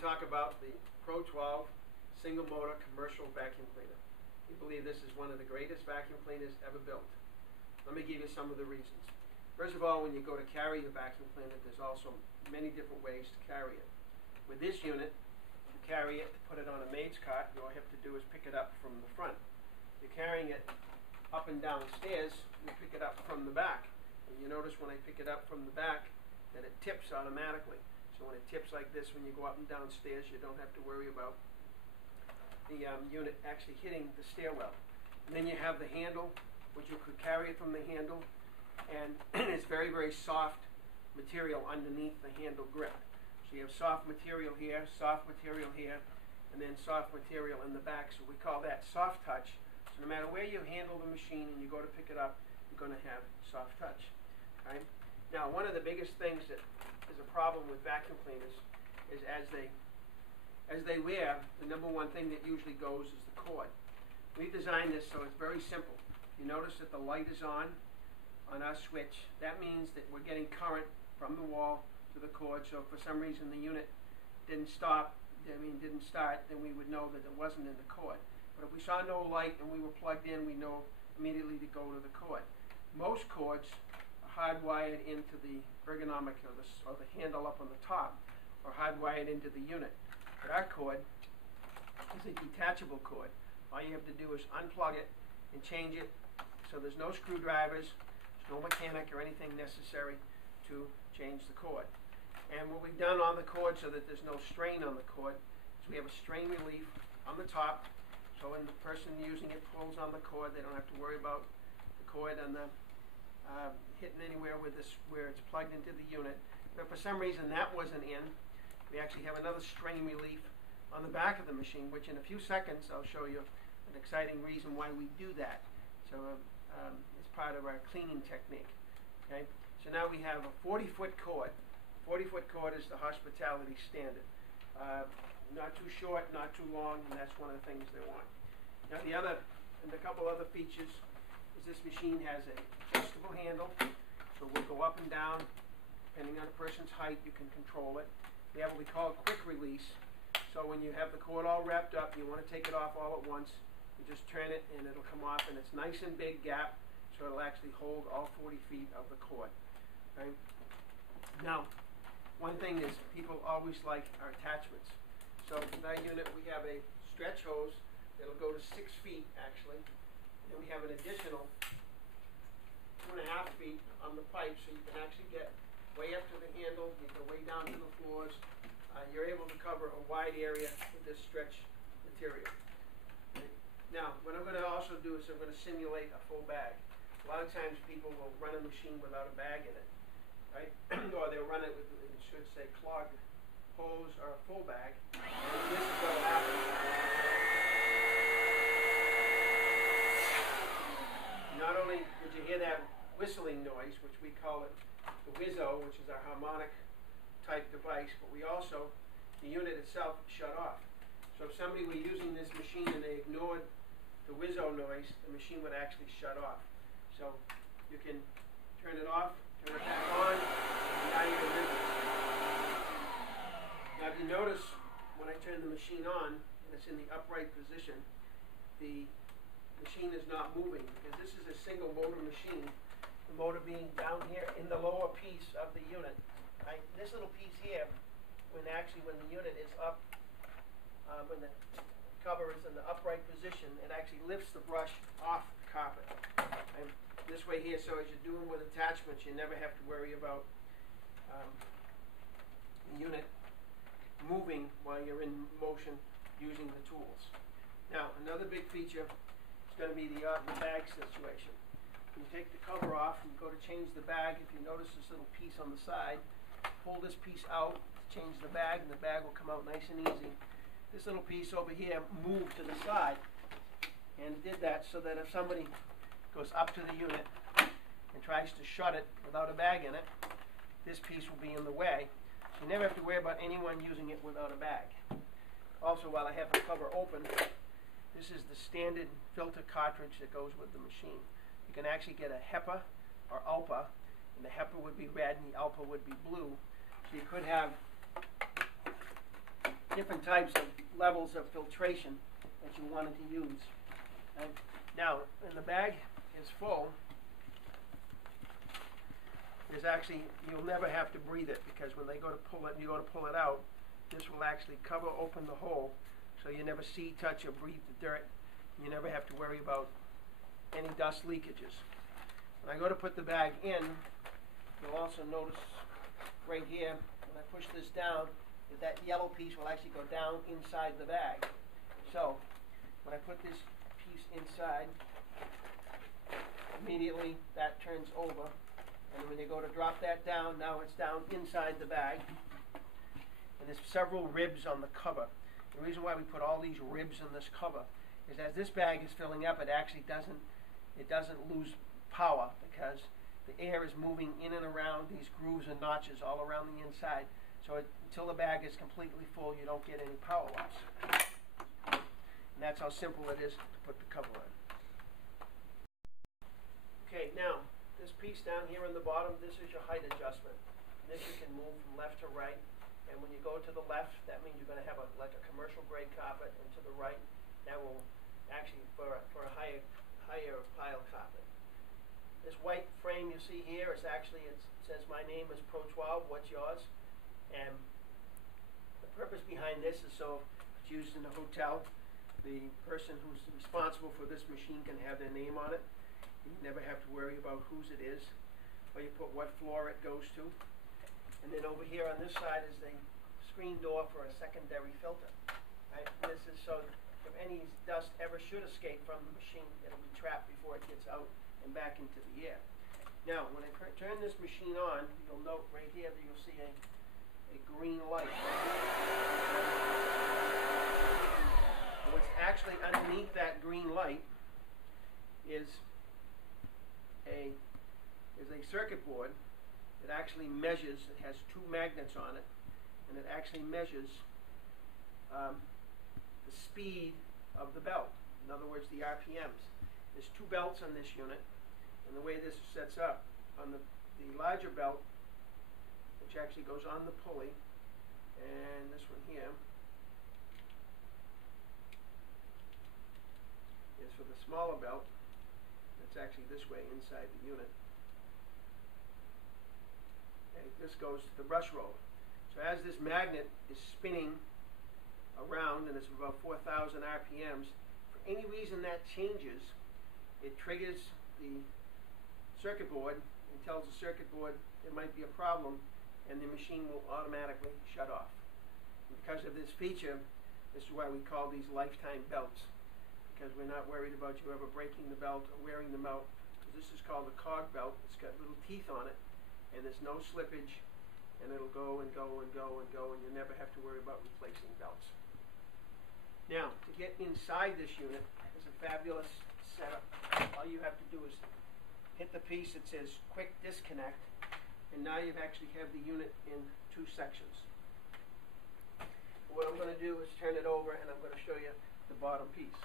talk about the Pro 12 single motor commercial vacuum cleaner. We believe this is one of the greatest vacuum cleaners ever built. Let me give you some of the reasons. First of all, when you go to carry your vacuum cleaner, there's also many different ways to carry it. With this unit, you carry it, put it on a maid's cart, and all you have to do is pick it up from the front. You're carrying it up and down stairs, you pick it up from the back. And you notice when I pick it up from the back that it tips automatically. So when it tips like this, when you go up and down stairs, you don't have to worry about the unit actually hitting the stairwell. And then you have the handle, which you could carry it from the handle, and it's very, very soft material underneath the handle grip. So you have soft material here, and then soft material in the back. So we call that soft touch. So no matter where you handle the machine and you go to pick it up, you're going to have soft touch. Right? Now, one of the biggest things that is a problem with vacuum cleaners is as they wear, the number one thing that usually goes is the cord. We designed this so it's very simple. You notice that the light is on our switch. That means that we're getting current from the wall to the cord. So if for some reason the unit didn't start, then we would know that it wasn't in the cord. But if we saw no light and we were plugged in, we know immediately to go to the cord. Most cords are hardwired into the ergonomic or the handle up on the top, or hardwired into the unit. But our cord is a detachable cord. All you have to do is unplug it and change it. So there's no screwdrivers, there's no mechanic or anything necessary to change the cord. And what we've done on the cord so that there's no strain on the cord is we have a strain relief on the top. So when the person using it pulls on the cord, they don't have to worry about the cord and the hitting anywhere with this where it's plugged into the unit. But for some reason that wasn't in. We actually have another strain relief on the back of the machine, which in a few seconds I'll show you an exciting reason why we do that. So it's part of our cleaning technique. Okay. So now we have a 40-foot cord. 40-foot cord is the hospitality standard. Not too short, not too long, and that's one of the things they want. Now and a couple other features is this machine has a adjustable handle, so we'll go up and down. Depending on a person's height, you can control it. We have what we call quick release. So when you have the cord all wrapped up, you want to take it off all at once, you just turn it and it'll come off, and it's nice and big gap, so it'll actually hold all 40 feet of the cord. Right? Now, one thing is people always like our attachments. So in our unit we have a stretch hose that'll go to 6 feet actually, and we have an additional 2.5 feet on the pipe, so you can actually get way up to the handle, you go way down to the floors. You're able to cover a wide area with this stretch material. Okay. Now, what I'm going to also do is I'm going to simulate a full bag. A lot of times people will run a machine without a bag in it, right? Or they'll run it with, it should say, clogged hose or a full bag. And this is what will happen. Not only would you hear that whistling noise, which we call it the Wizzo, which is our harmonic type device, but we also, the unit itself shut off. So if somebody were using this machine and they ignored the Wizzo noise, the machine would actually shut off. So you can turn it off, turn it back on, and now you're in business. Now if you notice, when I turn the machine on, and it's in the upright position, the machine is not moving, because this is a single motor machine. The motor being down here in the lower piece of the unit. Right? This little piece here, when the unit is up, when the cover is in the upright position, it actually lifts the brush off the carpet. And this way here, so as you're doing with attachments, you never have to worry about the unit moving while you're in motion using the tools. Now, another big feature is going to be the bag situation. You take the cover off and go to change the bag. If you notice this little piece on the side, pull this piece out, change the bag, and the bag will come out nice and easy. This little piece over here moved to the side, and it did that so that if somebody goes up to the unit and tries to shut it without a bag in it, this piece will be in the way. You never have to worry about anyone using it without a bag. Also, while I have the cover open, this is the standard filter cartridge that goes with the machine. You can actually get a HEPA or ALPA, and the HEPA would be red and the ALPA would be blue. So you could have different types of levels of filtration that you wanted to use. And now, when the bag is full, there's actually, you'll never have to breathe it, because when they go to pull it, and you go to pull it out, this will actually cover open the hole, so you never see, touch, or breathe the dirt. You never have to worry about any dust leakages. When I go to put the bag in, you'll also notice right here, when I push this down, that yellow piece will actually go down inside the bag. So, when I put this piece inside, immediately that turns over. And when you go to drop that down, now it's down inside the bag. And there's several ribs on the cover. The reason why we put all these ribs in this cover is as this bag is filling up, it actually doesn't lose power, because the air is moving in and around these grooves and notches all around the inside. So until the bag is completely full, you don't get any power loss. And that's how simple it is to put the cover on. Okay, now, this piece down here in the bottom, this is your height adjustment. This you can move from left to right. And when you go to the left, that means you're going to have like a commercial grade carpet, and to the right, that will actually for a higher pile carpet. This white frame you see here is actually, it says my name is Pro 12, what's yours? And the purpose behind this is so if it's used in a hotel, the person who's responsible for this machine can have their name on it. You never have to worry about whose it is, or you put what floor it goes to. And then over here on this side is the screen door for a secondary filter. Right? This is so if any dust ever should escape from the machine, it'll be trapped before it gets out and back into the air. Now, when I turn this machine on, you'll note right here that you'll see a green light. What's actually underneath that green light is a circuit board that actually measures. It has two magnets on it, and it actually measures the speed of the belt. In other words, the RPMs. There's two belts on this unit, and the way this sets up, on the larger belt, which actually goes on the pulley, and this one here is for the smaller belt. It's actually this way inside the unit. Okay, this goes to the brush roller. So as this magnet is spinning around, and it's about 4,000 RPMs, for any reason that changes, it triggers the circuit board and tells the circuit board there might be a problem, and the machine will automatically shut off. And because of this feature, this is why we call these lifetime belts, because we're not worried about you ever breaking the belt or wearing them out. This is called a cog belt. It's got little teeth on it, and there's no slippage, and it'll go and go and go and go, and you never have to worry about replacing belts. Now, to get inside this unit is a fabulous setup. All you have to do is hit the piece that says Quick Disconnect, and now you actually have the unit in two sections. What I'm going to do is turn it over, and I'm going to show you the bottom piece.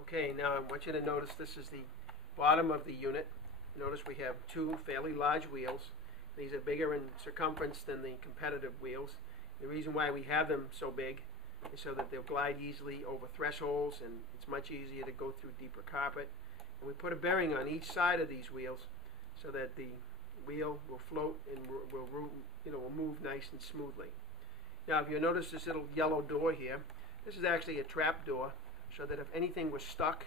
Okay, now I want you to notice this is the bottom of the unit. Notice we have two fairly large wheels. These are bigger in circumference than the competitive wheels. The reason why we have them so big is so that they'll glide easily over thresholds, and it's much easier to go through deeper carpet. And we put a bearing on each side of these wheels so that the wheel will float and will move nice and smoothly. Now, if you notice this little yellow door here, this is actually a trap door, so that if anything was stuck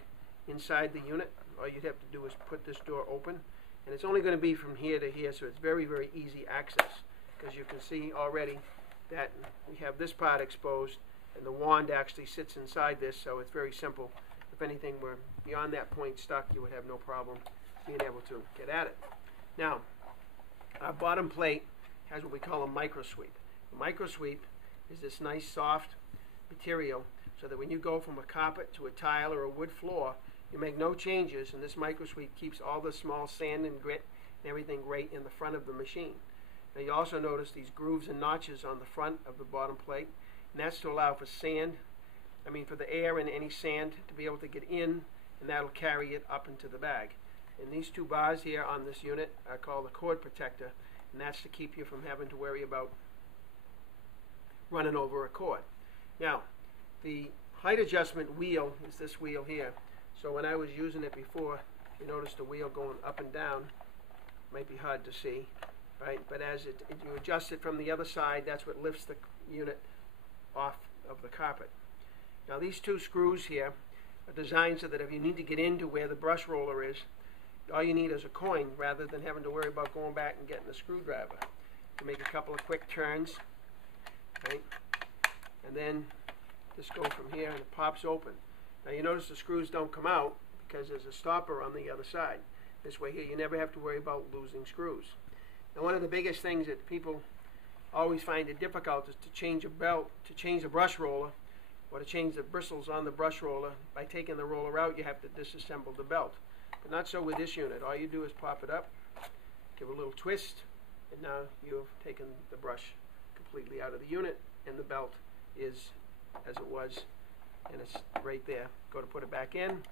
inside the unit, all you'd have to do is put this door open, and it's only going to be from here to here, so it's very, very easy access, because you can see already that we have this part exposed, and the wand actually sits inside this, so it's very simple. If anything were beyond that point stuck, you would have no problem being able to get at it. Now, our bottom plate has what we call a micro sweep. A micro sweep is this nice soft material, so that when you go from a carpet to a tile or a wood floor, you make no changes, and this micro sweep keeps all the small sand and grit and everything right in the front of the machine. Now you also notice these grooves and notches on the front of the bottom plate, and that's to allow for for the air and any sand to be able to get in, and that'll carry it up into the bag. And these two bars here on this unit are called a cord protector, and that's to keep you from having to worry about running over a cord. Now, the height adjustment wheel is this wheel here. So when I was using it before, you notice the wheel going up and down. Might be hard to see, right? But as you adjust it from the other side, that's what lifts the unit off of the carpet. Now these two screws here are designed so that if you need to get into where the brush roller is, all you need is a coin rather than having to worry about going back and getting a screwdriver. To make a couple of quick turns, right? And then just go from here and it pops open. Now you notice the screws don't come out because there's a stopper on the other side. This way here you never have to worry about losing screws. Now one of the biggest things that people always find it difficult is to change a belt, to change a brush roller, or to change the bristles on the brush roller. By taking the roller out, you have to disassemble the belt. But not so with this unit. All you do is pop it up, give a little twist, and now you've taken the brush completely out of the unit, and the belt is as it was, and it's right there. Go to put it back in.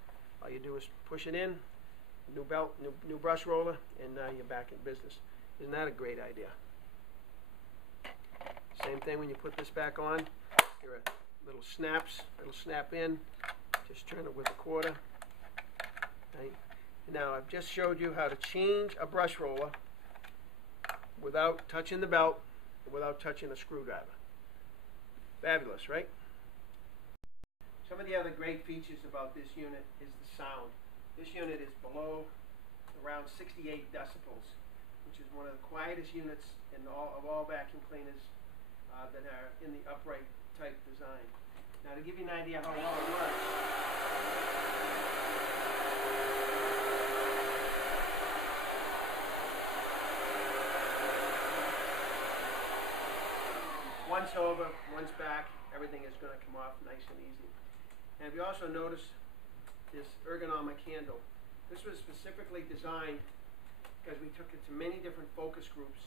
All you do is push it in, new belt, new brush roller, and now you're back in business. Isn't that a great idea? Same thing when you put this back on. Here are little snaps. It'll snap in. Just turn it with a quarter. Right? Now I've just showed you how to change a brush roller without touching the belt and without touching a screwdriver. Fabulous, right? Some of the other great features about this unit is the sound. This unit is below around 68 decibels, which is one of the quietest units of all vacuum cleaners that are in the upright type design. Now to give you an idea how well it works, once over, once back, everything is going to come off nice and easy. And if you also notice this ergonomic handle, this was specifically designed because we took it to many different focus groups,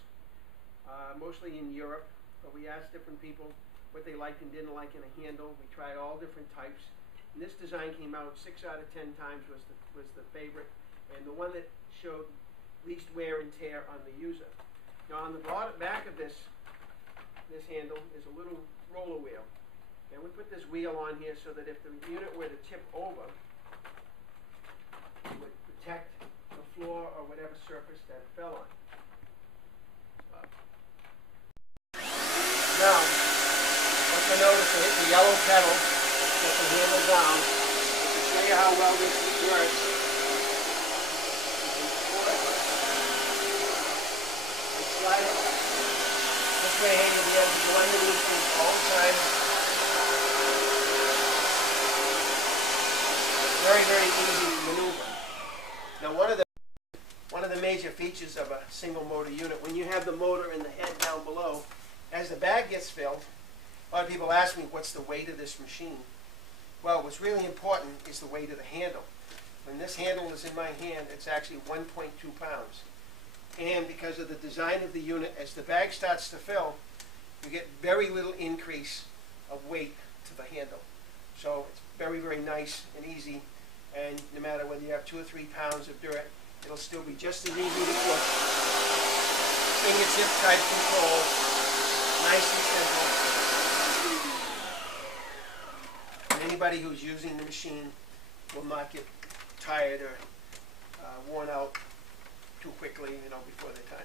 mostly in Europe, but we asked different people what they liked and didn't like in a handle. We tried all different types, and this design came out 6 out of 10 times was the favorite, and the one that showed least wear and tear on the user. Now on the back of this handle is a little roller wheel. And we put this wheel on here so that if the unit were to tip over, it would protect the floor or whatever surface that it fell on. Now, once you notice I hit the yellow pedal, get the handle down, to show you how well this works, you can pull it, and slide it. This way here you'll be able to go underneath things all the time. Very, very easy to maneuver. Now one of the major features of a single motor unit, when you have the motor and the head down below, as the bag gets filled, a lot of people ask me, what's the weight of this machine? Well, what's really important is the weight of the handle. When this handle is in my hand, it's actually 1.2 pounds. And because of the design of the unit, as the bag starts to fill, you get very little increase of weight to the handle. So it's very, very nice and easy, and no matter whether you have 2 or 3 pounds of dirt, it'll still be just as easy to push. Fingertip type control, nice and simple. And anybody who's using the machine will not get tired or worn out too quickly, before their time.